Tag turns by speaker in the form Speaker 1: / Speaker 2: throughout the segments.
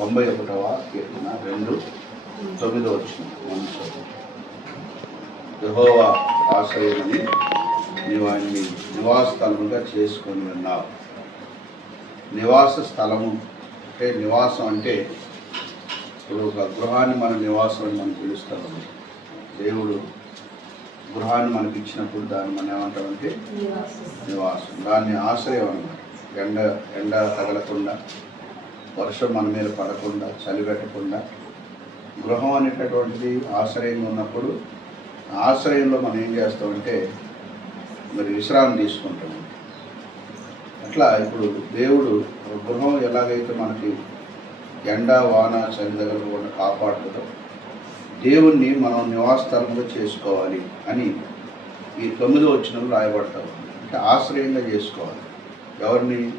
Speaker 1: తొంభై ఒకటవ కీర్తన రెండు తొమ్మిదో వచ్చిన యహోవా ఆశ్రయమని నీవు ఆయన్ని నివాస స్థలముగా చేసుకొని ఉన్నావు. నివాస స్థలము అంటే నివాసం అంటే ఇప్పుడు ఒక గృహాన్ని మన నివాసం అని మనం పిలుస్తాము దేవుడు గృహాన్ని మనకి ఇచ్చినప్పుడు దాన్ని మనం ఏమంటామంటే? నివాసం. దాన్ని ఆశ్రయం అన్నమాట. ఎండ ఎండ తగలకుండా వర్షం మన మీద పడకుండా చలి పెట్టకుండా గృహం అనేటటువంటిది ఆశ్రయంగా ఉన్నప్పుడు ఆశ్రయంలో మనం ఏం చేస్తామంటే మరి విశ్రాంతి తీసుకుంటాం. అట్లా ఇప్పుడు దేవుడు గృహం ఎలాగైతే మనకి ఎండ వాన చలి తగలకుండా కాపాడుతుందో దేవుణ్ణి మనం నివాసస్థలంగా చేసుకోవాలి అని ఈ తొమ్మిదో వచ్చిన రాయబడతాం. అంటే ఆశ్రయంగా చేసుకోవాలి. ఎవరిని?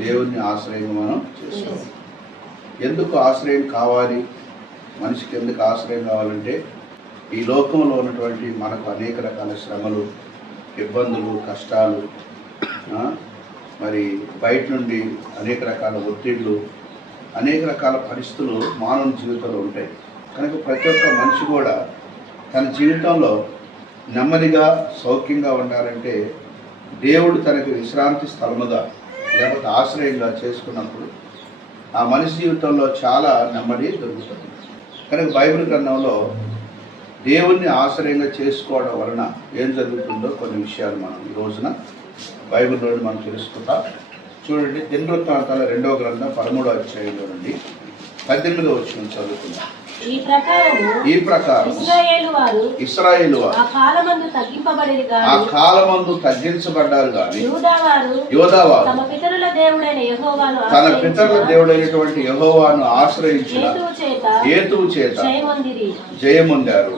Speaker 1: దేవుణ్ణి ఆశ్రయం మనం చేసుకోవాలి ఎందుకు ఆశ్రయం కావాలి? మనిషికి ఎందుకు ఆశ్రయం కావాలంటే ఈ లోకంలో ఉన్నటువంటి మనకు అనేక రకాల శ్రమలు ఇబ్బందులు కష్టాలు మరి బయట నుండి అనేక రకాల ఒత్తిళ్ళు అనేక రకాల పరిస్థితులు మానవ జీవితంలో ఉంటాయి. కనుక ప్రతి ఒక్క మనిషి కూడా తన జీవితంలో నెమ్మదిగా సౌఖ్యంగా ఉండాలంటే దేవుడు తనకి విశ్రాంతి స్థలముగా లేకపోతే ఆశ్రయంగా చేసుకున్నప్పుడు ఆ మనిషి జీవితంలో చాలా నెమ్మది దొరుకుతుంది. కనుక బైబిల్ గ్రంథంలో దేవుణ్ణి ఆశ్రయంగా చేసుకోవడం వలన ఏం జరుగుతుందో కొన్ని విషయాలు మనం ఈ రోజున బైబిల్లో మనం తెలుసుకుంటాం. చూడండి దినవృత్తాంతాల రెండవ గ్రంథం పదమూడో అధ్యాయంలో నుండి పద్దెనిమిదో వచ్చిన చదువుకుందాం.
Speaker 2: ఈ
Speaker 1: ప్రకారం
Speaker 2: ఇశ్రాయేలు వారు
Speaker 1: ఇస్రాయేలు వారు
Speaker 2: ఆ కాలమందు తగ్గింపబడిన
Speaker 1: ఆ
Speaker 2: గాని
Speaker 1: కాలమందు తగ్గించబడ్డారు కానీ
Speaker 2: యూదా వారు
Speaker 1: యోధావారు
Speaker 2: తమ పితరుల దేవుడైన యెహోవాను
Speaker 1: తన పితరుల దేవుడైనటువంటి యహోవాను ఆశ్రయించిన
Speaker 2: హేతువు చేత జయమొందిరి.
Speaker 1: జయమొందారు.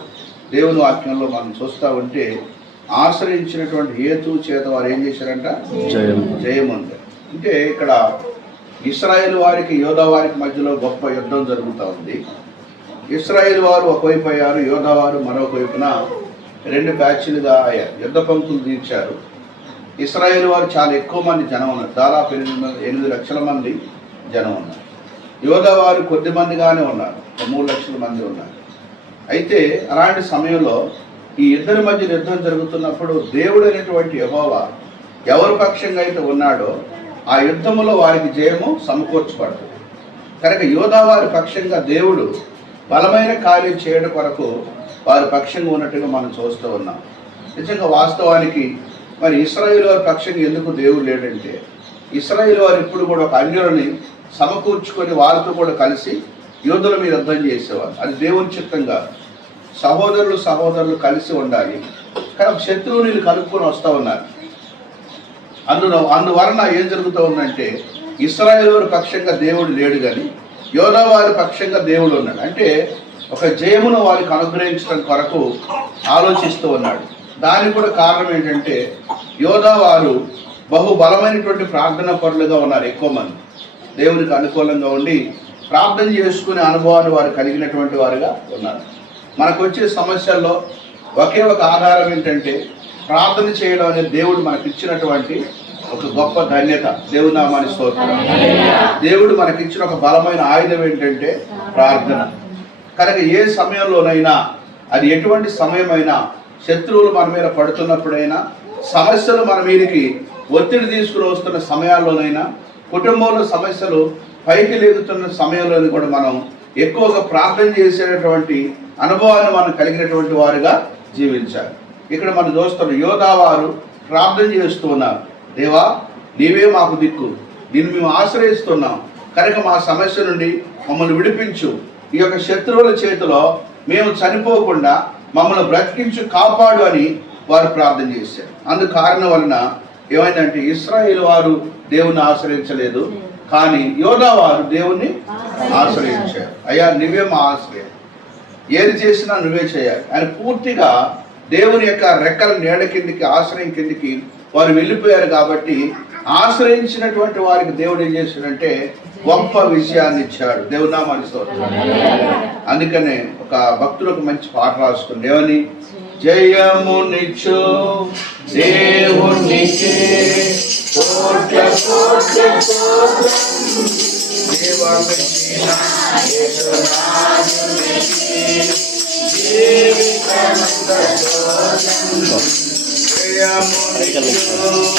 Speaker 1: దేవుని వాక్యంలో మనం చూస్తా ఉంటే ఆశ్రయించినటువంటి హేతువు చేత వారు ఏం చేశారంట?
Speaker 3: జయం.
Speaker 1: జయమొందారు. అంటే ఇక్కడ ఇస్రాయేల్ వారికి యోధా వారికి మధ్యలో గొప్ప యుద్ధం జరుగుతూ ఉంది. ఇస్రాయేల్ వారు ఒకవైపు అయ్యారు యోధా వారు మరొక వైపున రెండు బ్యాచ్లుగా అయ్యారు యుద్ధ పంక్తులు తీర్చారు. ఇస్రాయేల్ వారు చాలా ఎక్కువ మంది జనం ఉన్నారు దాదాపు ఎనిమిది ఎనిమిది లక్షల మంది జనం ఉన్నారు. యోధా వారు కొద్ది మందిగానే ఉన్నారు ఒక మూడు లక్షల మంది ఉన్నారు. అయితే అలాంటి సమయంలో ఈ ఇద్దరి మధ్య యుద్ధం జరుగుతున్నప్పుడు దేవుడు అనేటువంటి యహోవా ఎవరి పక్షంగా అయితే ఉన్నాడో ఆ యుద్ధములో వారికి జయము సమకూర్చబడుతుంది కనుక యోధా వారి పక్షంగా దేవుడు బలమైన కార్యం చేయడం కొరకు వారి పక్షంగా ఉన్నట్టుగా మనం చూస్తూ ఉన్నాం. నిజంగా వాస్తవానికి మరి ఇస్రాయిల్ వారి పక్షంగా ఎందుకు దేవుడు లేడంటే ఇస్రాయిల్ వారు ఇప్పుడు కూడా ఒక అన్యులని సమకూర్చుకొని వారితో కూడా కలిసి యోధుల మీద యుద్ధం చేసేవారు. అది దేవుని చిత్తంగా సహోదరులు సహోదరులు కలిసి ఉండాలి. కానీ శత్రువుని కలుపుకొని వస్తూ ఉన్నారు. అందులో అందువలన ఏం జరుగుతూ ఉందంటే ఇస్రాయేల్ వారి పక్షంగా దేవుడు లేడు కానీ యోధా వారి పక్షంగా దేవుడు ఉన్నాడు. అంటే ఒక జయమును వారికి అనుగ్రహించడం కొరకు ఆలోచిస్తూ ఉన్నాడు. దానికి కూడా కారణం ఏంటంటే యోధా వారు బహు బలమైనటువంటి ప్రార్థన పరులుగా ఉన్నారు ఎక్కువ మంది. దేవునికి అనుకూలంగా ఉండి ప్రార్థన చేసుకునే అనుభవాన్ని వారు కలిగినటువంటి వారుగా ఉన్నారు. మనకు వచ్చే సమస్యల్లో ఒకే ఒక ఆధారం ఏంటంటే ప్రార్థన చేయడం అనేది దేవుడు మనకు ఇచ్చినటువంటి ఒక గొప్ప ధన్యత. దేవునామాని స్తోత్రం. దేవుడు మనకి ఇచ్చిన ఒక బలమైన ఆయుధం ఏంటంటే ప్రార్థన. కనుక ఏ సమయంలోనైనా అది ఎటువంటి సమయమైనా శత్రువులు మన మీద పడుతున్నప్పుడైనా సమస్యలు మన మీదకి ఒత్తిడి తీసుకుని వస్తున్న సమయాల్లోనైనా కుటుంబంలో సమస్యలు పైకి లేగుతున్న సమయంలోని కూడా మనం ఎక్కువగా ప్రార్థన చేసేటటువంటి అనుభవాన్ని మనం కలిగినటువంటి వారుగా జీవించాలి. ఇక్కడ మనం చూస్తున్న యోధా వారు ప్రార్థన చేస్తూ ఉన్నారు. దేవా నీవే మాకు దిక్కు. నిన్ను మేము ఆశ్రయిస్తున్నాం. కనుక మా సమస్య నుండి మమ్మల్ని విడిపించు. ఈ యొక్క శత్రువుల చేతిలో మేము చనిపోకుండా మమ్మల్ని బ్రతికించు కాపాడు అని వారు ప్రార్థన చేశారు. అందు కారణం వలన ఏమైందంటే ఇస్రాయేల్ వారు దేవుని ఆశ్రయించలేదు. కానీ యోధా వారు దేవుణ్ణి ఆశ్రయించారు. అయ్యా నువ్వే మా ఆశ్రయం. ఏది చేసినా నువ్వే చేయాలి. అని పూర్తిగా దేవుని యొక్క రెక్కల నీడ కిందికి ఆశ్రయం కిందికి వారు వెళ్ళిపోయారు కాబట్టి ఆశ్రయించినటువంటి వారికి దేవుడు ఏం చేశాడంటే గొప్ప విషయాన్ని ఇచ్చాడు. దేవునామాని స్తోత్రం. అందుకనే ఒక భక్తులకు ఒక మంచి పాట రాసుకుంది ఏమని జయమునిచ్చు దేవునికి కోట్ల కోట్ల దేవ పెట్టిన యేసునాథునికి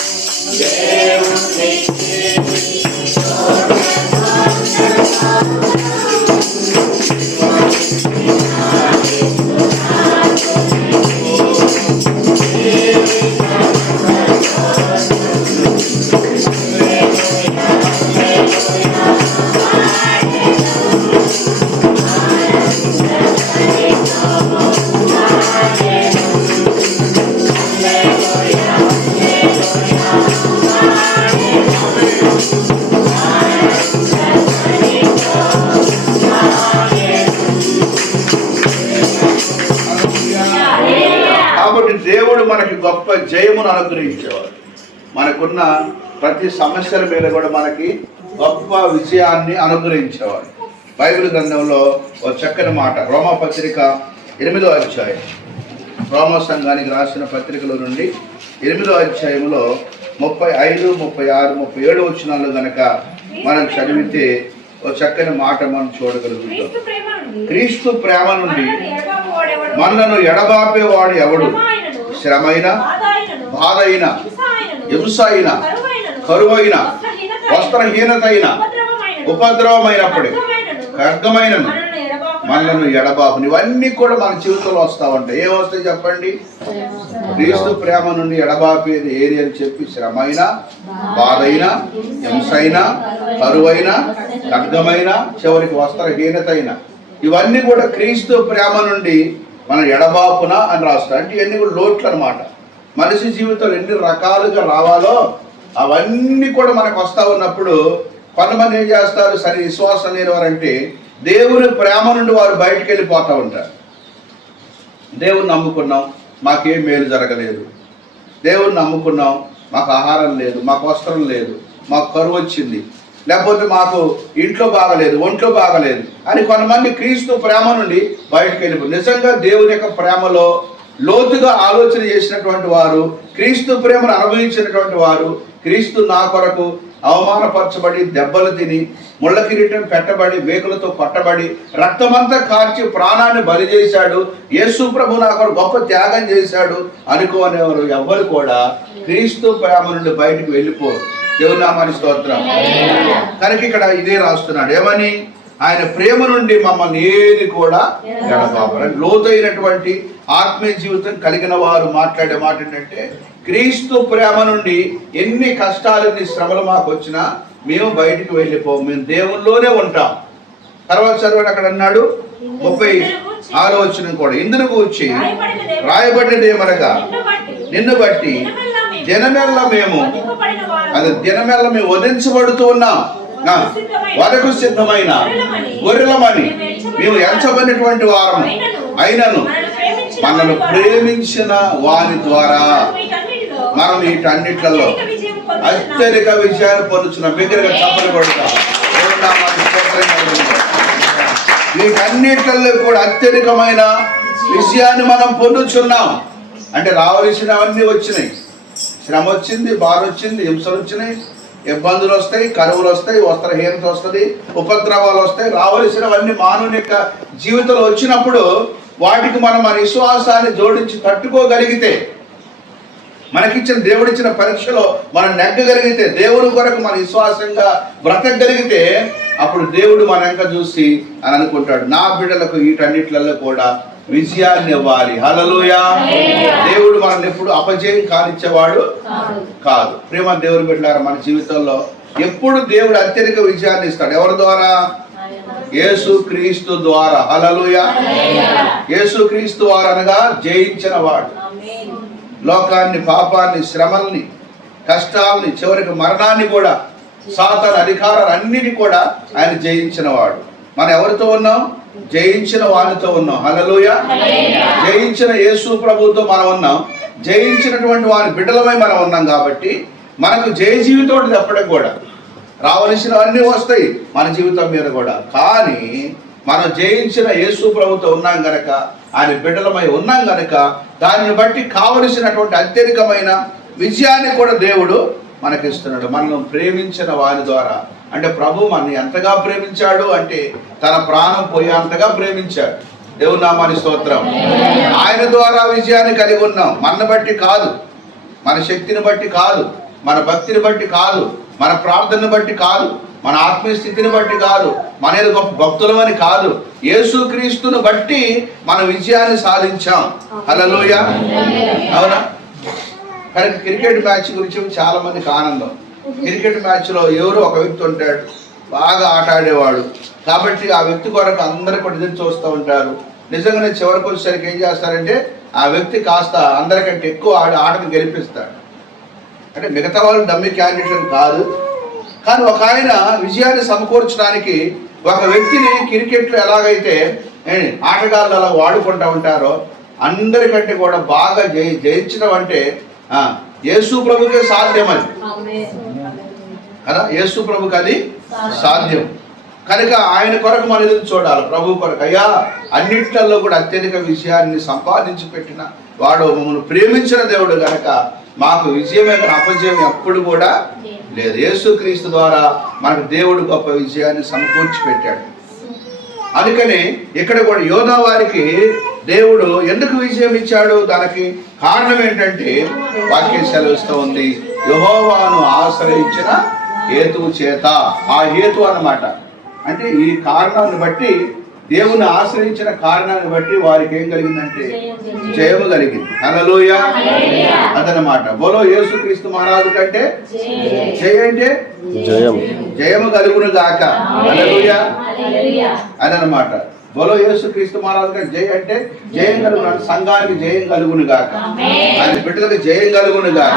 Speaker 1: జీవితమంతటోనను జయమునిచ్చు జయమును అనుగ్రహించేవాడు మనకున్న ప్రతి సమస్యల మీద కూడా మనకి గొప్ప విజయాన్ని అనుగ్రహించేవాడు బైబిల్ గ్రంథంలో ఒక చక్కని మాట రోమా పత్రిక ఎనిమిదో అధ్యాయం. రోమ సంఘానికి రాసిన పత్రికల నుండి ఎనిమిదో అధ్యాయంలో ముప్పై ఐదు ముప్పై ఆరు ముప్పై ఏడు వచ్చినాలు గనక మనం చదివితే ఒక చక్కని మాట మనం చూడగలుగుతాం.
Speaker 2: క్రీస్తు ప్రేమ నుండి మనలను
Speaker 1: ఎడబాపేవాడు ఎవడు? శ్రమైన అయిన
Speaker 2: హింస
Speaker 1: అయిన కరువైన
Speaker 2: వస్త్రహీనత
Speaker 1: అయిన ఉపద్రవమైనప్పుడు
Speaker 2: ఖడ్గమైనను మనలను
Speaker 1: ఎడబాపు ఇవన్నీ కూడా మన జీవితంలో వస్తా ఉంటాయి ఏం వస్తాయి చెప్పండి? క్రీస్తు ప్రేమ నుండి ఎడబాపేది ఏది అని చెప్పి శ్రమైన బాధైన హింసైన కరువైన ఖడ్గమైన చివరికి వస్త్రహీనత అయిన ఇవన్నీ కూడా క్రీస్తు ప్రేమ నుండి మన ఎడబాపున అని రాస్తారు అంటే ఇవన్నీ కూడా లోట్లు అనమాట మనిషి జీవితంలో ఎన్ని రకాలుగా రావాలో అవన్నీ కూడా మనకు వస్తా ఉన్నప్పుడు కొంతమంది ఏం చేస్తారు? సరి విశ్వాసం లేని వారంటే దేవుని ప్రేమ నుండి వారు బయటికి వెళ్ళిపోతూ ఉంటారు. దేవుని నమ్ముకున్నాం మాకేం మేలు జరగలేదు. దేవుని నమ్ముకున్నాం మాకు ఆహారం లేదు మాకు వస్త్రం లేదు మాకు కరువు వచ్చింది లేకపోతే మాకు ఇంట్లో బాగలేదు ఒంట్లో బాగలేదు అని కొంతమంది క్రీస్తు ప్రేమ నుండి బయటకు వెళ్ళిపోయి నిజంగా దేవుని యొక్క ప్రేమలో లోతుగా ఆలోచన చేసినటువంటి వారు క్రీస్తు ప్రేమను అనుభవించినటువంటి వారు క్రీస్తు నా కొరకు అవమానపరచబడి దెబ్బలు తిని ముళ్ళ కిరీటం పెట్టబడి మేకులతో కొట్టబడి రక్తమంతా కార్చి ప్రాణాన్ని బలి చేశాడు యేసు ప్రభు నా కొరకు గొప్ప త్యాగం చేశాడు అనుకోనేవారు ఎవ్వరు కూడా క్రీస్తు ప్రేమ నుండి బయటకు వెళ్ళిపోరు. దేవుని నామాని స్తోత్రం. కనుక ఇక్కడ ఇదే రాస్తున్నాడు. ఏమని? ఆయన ప్రేమ నుండి మమ్మల్ని ఏది కూడా ఎడబాపరు. లోతైనటువంటి ఆత్మీయ జీవితం కలిగిన వారు మాట్లాడే మాట ఏంటంటే క్రీస్తు ప్రేమ నుండి ఎన్ని కష్టాలు ఎన్ని శ్రమలు మాకు వచ్చినా మేము బయటికి వెళ్ళిపోము. మేము దేవుల్లోనే ఉంటాం. తర్వాత చదవండి అక్కడ అన్నాడు ముప్పై ఆరో వచ్చిన కూడా. ఇందుకు వచ్చి రాయబడినది ఏమనగా
Speaker 2: నిన్ను బట్టి, దినమెల్లా మేము.
Speaker 1: అది దినమెల్ల మేము వధించబడుతూ ఉన్నాం. వరకు సిద్ధమైన గొర్రెలమని మేము ఎంచబడినటువంటి వారము. అయినను మనను ప్రేమించిన వారి. ద్వారా మనం వీటన్నిట్లలో
Speaker 2: అత్యధిక విజయం పొందుతున్నాము.
Speaker 1: అత్యధిక విజయాన్ని పొందుతున్నాం. బిగ్గరగా చప్పలు కొడతాం? దేవుని నామానికి స్తోత్రం కలుగును. వీటన్నిట్లలో కూడా అత్యధికమైన విజయాన్ని మనం పొందుతున్నాం అంటే రావలసినవన్నీ వచ్చినాయి. శ్రమ వచ్చింది బాధ వచ్చింది హింసలు వచ్చినాయి. ఇబ్బందులు వస్తాయి కరువులు వస్తాయి వస్త్రహీనత వస్తుంది ఉపద్రవాలు వస్తాయి. రావలసినవన్నీ మానవుని యొక్క జీవితంలో వచ్చినప్పుడు వాటికి మనం మన విశ్వాసాన్ని జోడించి తట్టుకోగలిగితే మనకిచ్చిన దేవుడిచ్చిన పరీక్షలో మనం నెగ్గగలిగితే దేవుని కొరకు మన విశ్వాసంగా బ్రతకగలిగితే అప్పుడు దేవుడు మన వెంక చూసి అని అనుకుంటాడు. నా బిడ్డలకు వీటన్నిట్లలో కూడా విజయాన్ని ఇవ్వాలి. హలలుయా దేవుడు మనల్ని ఎప్పుడు అపజయం కానిచ్చేవాడు కాదు. ప్రేమ దేవుని బిడ్డలారా మన జీవితంలో ఎప్పుడు దేవుడు అత్యధిక విజయాన్ని ఇస్తాడు. ఎవరి ద్వారా? యేసు క్రీస్తు ద్వారా. హలలుయా యేసు క్రీస్తు వారు అనగా జయించిన వాడు. లోకాన్ని పాపాన్ని శ్రమల్ని కష్టాల్ని చివరికి మరణాన్ని కూడా సాతన అధికారాలు అన్నిటి కూడా ఆయన జయించిన వాడు. మనం ఎవరితో ఉన్నాం? జయించిన వానితో ఉన్నాం. హలలుయ జయించిన యేసు ప్రభుతో మనం ఉన్నాం. జయించినటువంటి వారి బిడ్డలమై మనం ఉన్నాం కాబట్టి మనకు జయ జీవితం అప్పటికి కూడా. రావలసినవన్నీ వస్తాయి మన జీవితం మీద కూడా. కానీ మనం జయించిన యేసు ప్రభుతో ఉన్నాం గనక ఆయన బిడ్డలమై ఉన్నాం గనక దానిని బట్టి కావలసినటువంటి అత్యధికమైన విజయాన్ని కూడా దేవుడు మనకిస్తున్నాడు. మనం ప్రేమించిన వారి ద్వారా అంటే ప్రభు మనని ఎంతగా ప్రేమించాడు అంటే తన ప్రాణం పోయేంతగా ప్రేమించాడు. దేవుని నామాని స్తోత్రం. ఆయన ద్వారా విజయాన్ని కలిగి ఉన్నాం. మన బట్టి కాదు. మన శక్తిని బట్టి కాదు. మన భక్తిని బట్టి కాదు. మన ప్రార్థనను బట్టి కాదు. మన ఆత్మీయ స్థితిని బట్టి కాదు. మన గొప్ప భక్తులమని కాదు. యేసుక్రీస్తును బట్టి మన విజయాన్ని సాధించాం. హల్లెలూయ. అవునా? కానీ క్రికెట్ మ్యాచ్ గురించి చాలా మందికి ఆనందం. క్రికెట్ మ్యాచ్లో ఎవరు ఒక వ్యక్తి ఉంటాడు. బాగా ఆట ఆడేవాడు కాబట్టి ఆ వ్యక్తి కొరకు అందరు కూడా ఎదురు చూస్తూ ఉంటారు. నిజంగానే చివరికి వచ్చేసరికి ఏం చేస్తారంటే ఆ వ్యక్తి కాస్త అందరికంటే ఎక్కువ ఆడ ఆటను గెలిపిస్తాడు. అంటే మిగతా వాళ్ళు డమ్మి క్యాండిడేట్ కాదు. కానీ ఒక ఆయన విజయాన్ని సమకూర్చడానికి ఒక వ్యక్తిని క్రికెట్లో ఎలాగైతే ఆటగాళ్ళు అలా వాడుకుంటూ ఉంటారో అందరికంటే కూడా బాగా జయి జయించడం అంటే యేసు ప్రభుకే సాధ్యం అది కదా? యేసు ప్రభుకి అది సాధ్యం. కనుక ఆయన కొరకు మనం ఎదురు చూడాలి. ప్రభు కొరకు. అయ్యా అన్నిట్లలో కూడా అత్యధిక విజయాన్ని సంపాదించి పెట్టిన వాడు మమ్మల్ని ప్రేమించిన దేవుడు గనక మాకు విజయమే అపజయం ఎప్పుడు కూడా లేదు. యేసుక్రీస్తు ద్వారా మనకు దేవుడు గొప్ప విజయాన్ని సమకూర్చి పెట్టాడు. అందుకని ఇక్కడ కూడా యోధా వారికి దేవుడు ఎందుకు విజయం ఇచ్చాడు? దానికి కారణం ఏంటంటే వాక్యం సెలవిస్తూ ఉంది యహోవాను ఆశ్రయించిన హేతువు చేత. ఆ హేతు అన్నమాట. అంటే ఈ కారణాన్ని బట్టి దేవుని ఆశ్రయించిన కారణాన్ని బట్టి వారికి ఏం కలిగిందంటే జయము కలిగింది. హల్లెలూయ. అదనమాట బోలో యేసుక్రీస్తు మహారాజు కంటే జయ అంటే
Speaker 3: జయం.
Speaker 1: జయము కలుగును గాక. హల్లెలూయ. అని అనమాట బలో యేసు క్రీస్తు మహారాజు గారు జయ అంటే జయం కలుగును సంఘానికి జయం కలుగును గాక. ఆయన బిడ్డలకు జయం కలుగును గాక.